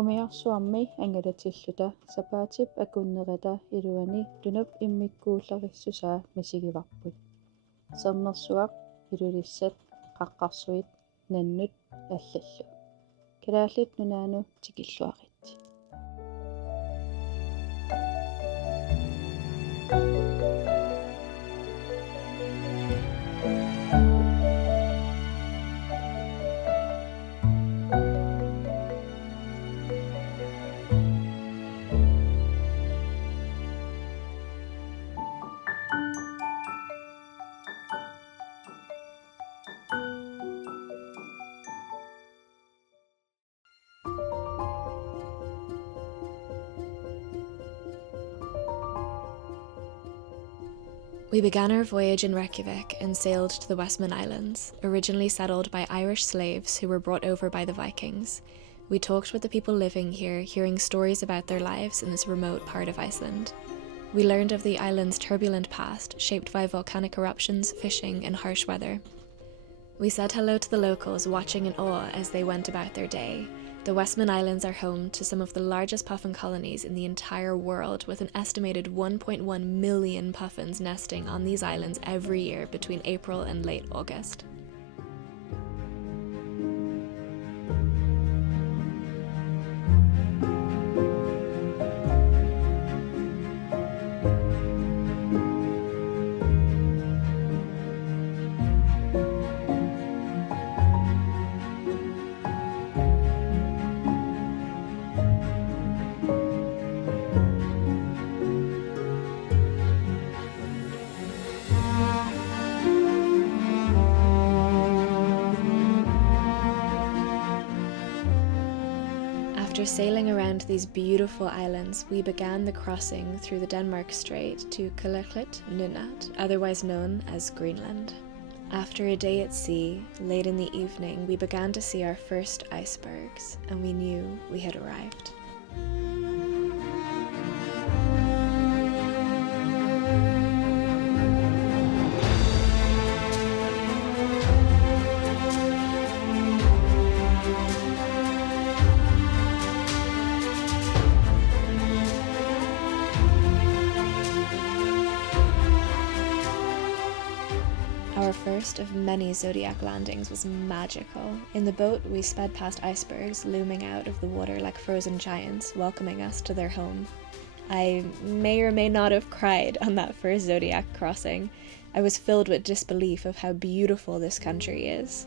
Umiarsuarmi angalatillluta sapaatip akunnerata iluani tunup immikkuullerissusaa misigivarput sernersuaq ilulissat qaqqarsuit nannut аллаллу калааллит нунаanu тикиллуақит. We began our voyage in Reykjavik and sailed to the Westman Islands, originally settled by Irish slaves who were brought over by the Vikings. We talked with the people living here, hearing stories about their lives in this remote part of Iceland. We learned of the island's turbulent past, shaped by volcanic eruptions, fishing, and harsh weather. We said hello to the locals, watching in awe as they went about their day. The Westman Islands are home to some of the largest puffin colonies in the entire world, with an estimated 1.1 million puffins nesting on these islands every year between April and late August. After sailing around these beautiful islands, we began the crossing through the Denmark Strait to Kalaallit Nunaat, otherwise known as Greenland. After a day at sea, late in the evening, we began to see our first icebergs, and we knew we had arrived. Our first of many Zodiac landings was magical. In the boat, we sped past icebergs looming out of the water like frozen giants, welcoming us to their home. I may or may not have cried on that first Zodiac crossing. I was filled with disbelief of how beautiful this country is.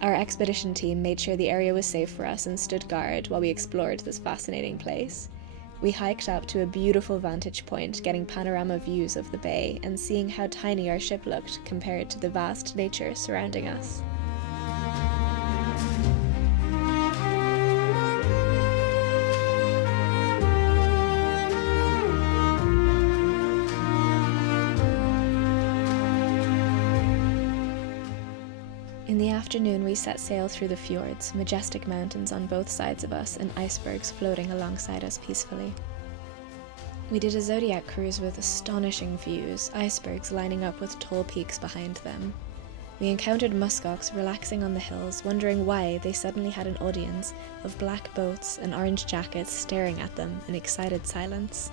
Our expedition team made sure the area was safe for us and stood guard while we explored this fascinating place. We hiked up to a beautiful vantage point, getting panorama views of the bay and seeing how tiny our ship looked compared to the vast nature surrounding us. In the afternoon, we set sail through the fjords, majestic mountains on both sides of us and icebergs floating alongside us peacefully. We did a Zodiac cruise with astonishing views, icebergs lining up with tall peaks behind them. We encountered muskox relaxing on the hills, wondering why they suddenly had an audience of black boats and orange jackets staring at them in excited silence.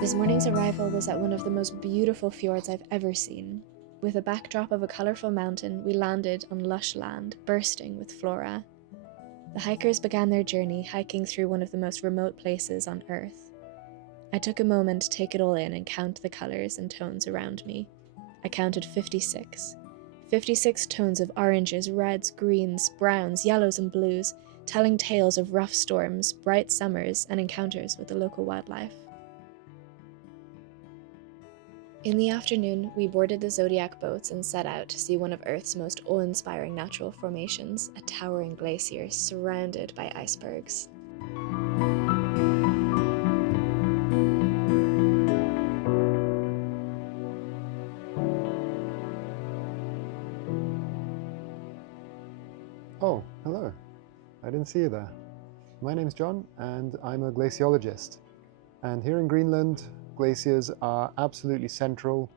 This morning's arrival was at one of the most beautiful fjords I've ever seen. With a backdrop of a colourful mountain, we landed on lush land, bursting with flora. The hikers began their journey hiking through one of the most remote places on Earth. I took a moment to take it all in and count the colours and tones around me. I counted 56. 56 tones of oranges, reds, greens, browns, yellows and blues, telling tales of rough storms, bright summers, and encounters with the local wildlife. In the afternoon, we boarded the Zodiac boats and set out to see one of Earth's most awe-inspiring natural formations, a towering glacier surrounded by icebergs. Oh, hello. I didn't see you there. My name's John and I'm a glaciologist. And here in Greenland, glaciers are absolutely central.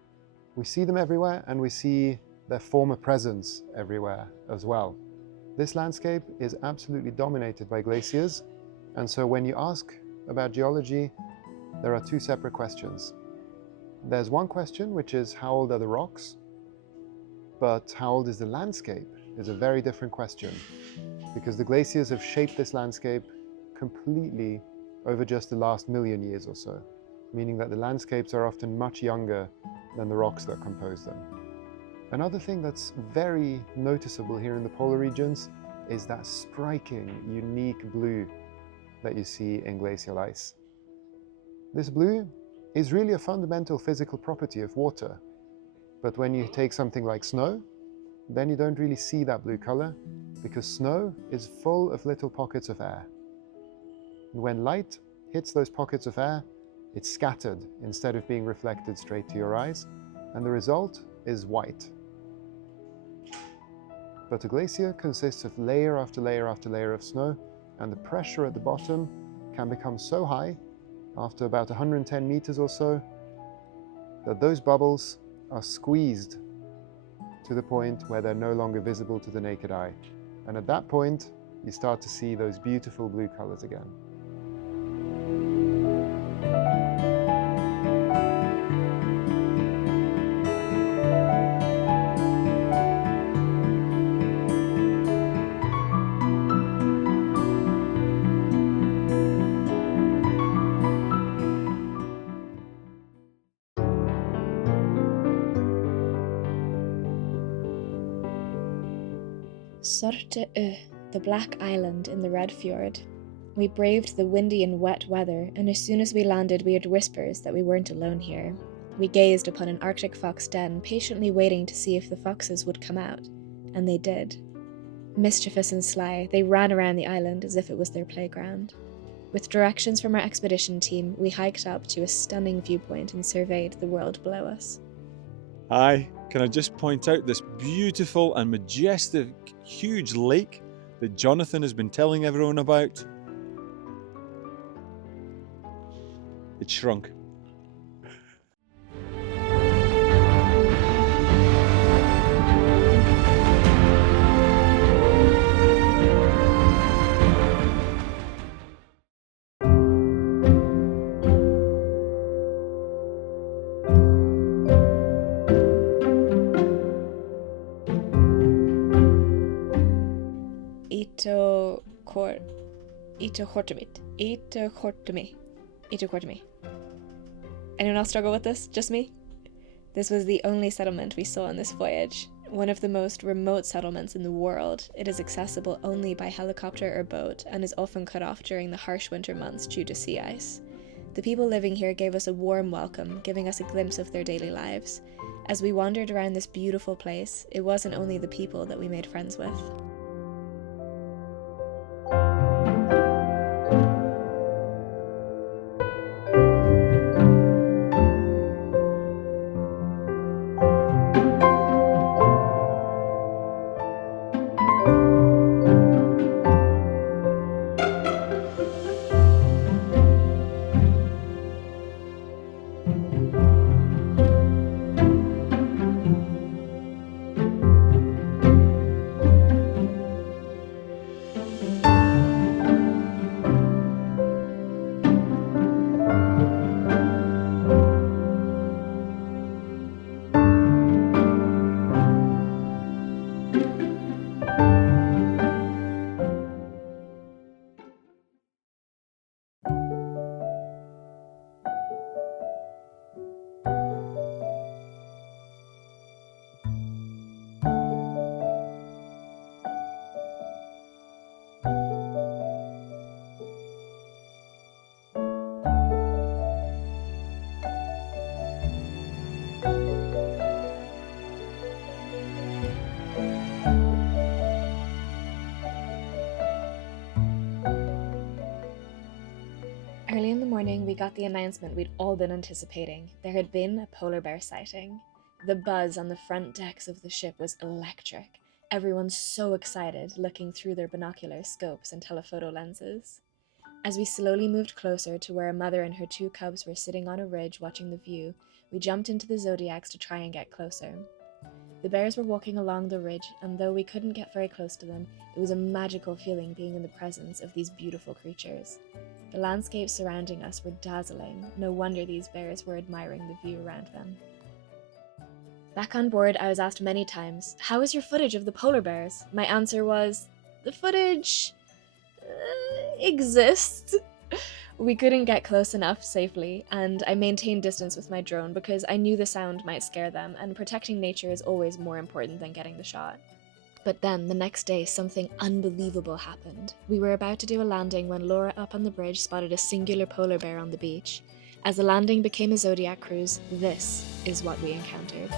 We see them everywhere and we see their former presence everywhere as well. This landscape is absolutely dominated by glaciers. And so when you ask about geology, there are two separate questions. There's one question, which is how old are the rocks? But how old is the landscape is a very different question, because the glaciers have shaped this landscape completely over just the last million years or so, meaning that the landscapes are often much younger than the rocks that compose them. Another thing that's very noticeable here in the polar regions is that striking, unique blue that you see in glacial ice. This blue is really a fundamental physical property of water, but when you take something like snow, then you don't really see that blue color, because snow is full of little pockets of air. And when light hits those pockets of air, it's scattered instead of being reflected straight to your eyes, and the result is white. But a glacier consists of layer after layer after layer of snow, and the pressure at the bottom can become so high, after about 110 meters or so, that those bubbles are squeezed to the point where they're no longer visible to the naked eye. And at that point, you start to see those beautiful blue colors again. Sorte Ö, the Black Island in the Red Fjord. We braved the windy and wet weather, and as soon as we landed we heard whispers that we weren't alone here. We gazed upon an Arctic fox den, patiently waiting to see if the foxes would come out, and they did. Mischievous and sly, they ran around the island as if it was their playground. With directions from our expedition team, we hiked up to a stunning viewpoint and surveyed the world below us. Hi, can I just point out this beautiful and majestic, huge lake that Jonathan has been telling everyone about? It shrunk. Itokortami. Anyone else struggle with this? Just me? This was the only settlement we saw on this voyage. One of the most remote settlements in the world. It is accessible only by helicopter or boat and is often cut off during the harsh winter months due to sea ice. The people living here gave us a warm welcome, giving us a glimpse of their daily lives. As we wandered around this beautiful place, it wasn't only the people that we made friends with. morning, we got the announcement we'd all been anticipating. There had been a polar bear sighting. The buzz on the front decks of the ship was electric. Everyone so excited, looking through their binocular scopes and telephoto lenses. As we slowly moved closer to where a mother and her 2 cubs were sitting on a ridge watching the view, we jumped into the Zodiacs to try and get closer. The bears were walking along the ridge, and though we couldn't get very close to them, it was a magical feeling being in the presence of these beautiful creatures. The landscapes surrounding us were dazzling. No wonder these bears were admiring the view around them. Back on board, I was asked many times, "How is your footage of the polar bears?" My answer was, "The footage exists." We couldn't get close enough safely, and I maintained distance with my drone because I knew the sound might scare them, and protecting nature is always more important than getting the shot. But then, the next day, something unbelievable happened. We were about to do a landing when Laura up on the bridge spotted a singular polar bear on the beach. As the landing became a Zodiac cruise, this is what we encountered.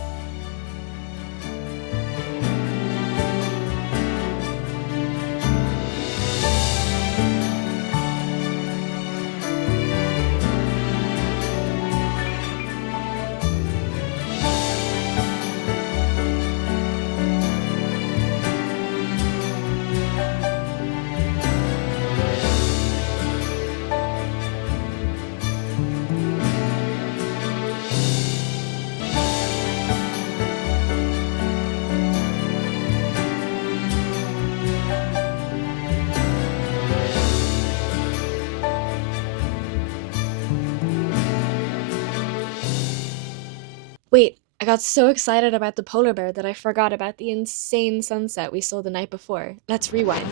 Wait, I got so excited about the polar bear that I forgot about the insane sunset we saw the night before. Let's rewind.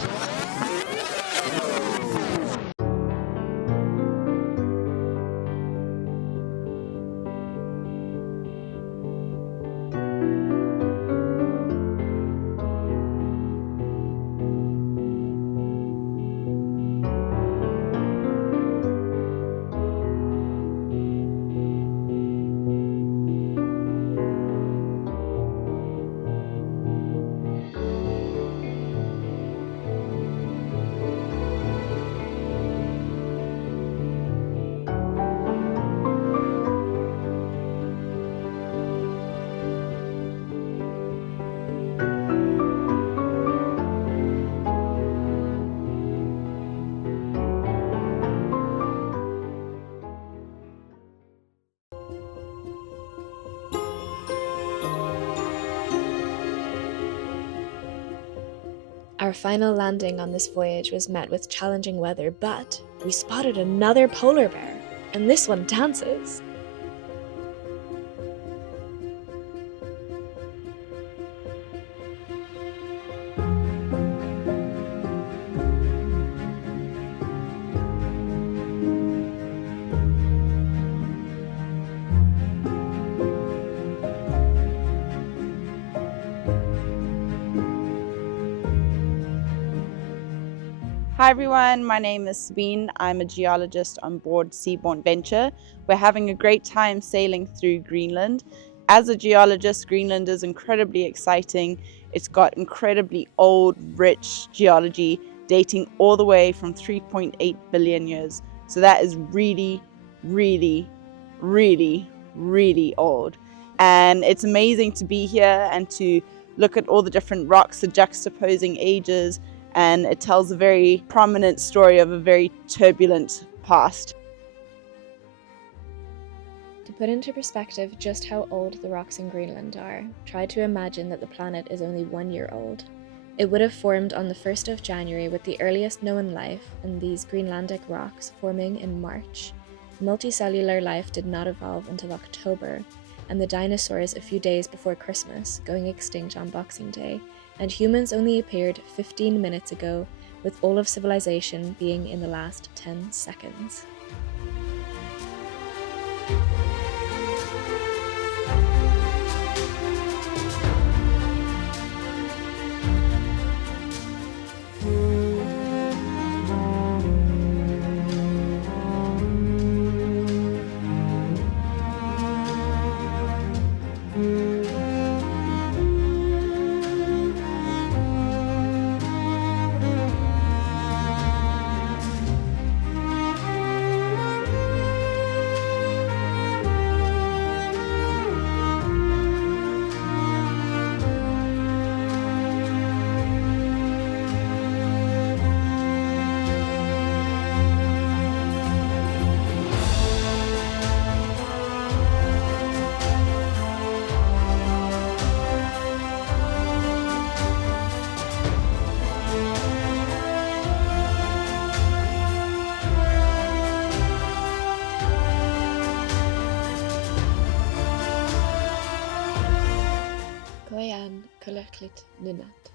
Our final landing on this voyage was met with challenging weather, but we spotted another polar bear, and this one dances. Hi everyone, my name is Seabourn. I'm a geologist on board Seabourn Venture. We're having a great time sailing through Greenland. As a geologist, Greenland is incredibly exciting. It's got incredibly old, rich geology dating all the way from 3.8 billion years. So that is really, really, really, really old. And it's amazing to be here and to look at all the different rocks, the juxtaposing ages, and it tells a very prominent story of a very turbulent past. To put into perspective just how old the rocks in Greenland are, try to imagine that the planet is only 1 year old. It would have formed on the 1st of January with the earliest known life in these Greenlandic rocks forming in March. Multicellular life did not evolve until October, and the dinosaurs a few days before Christmas, going extinct on Boxing Day, and humans only appeared 15 minutes ago, with all of civilization being in the last 10 seconds. verkligt nynnet.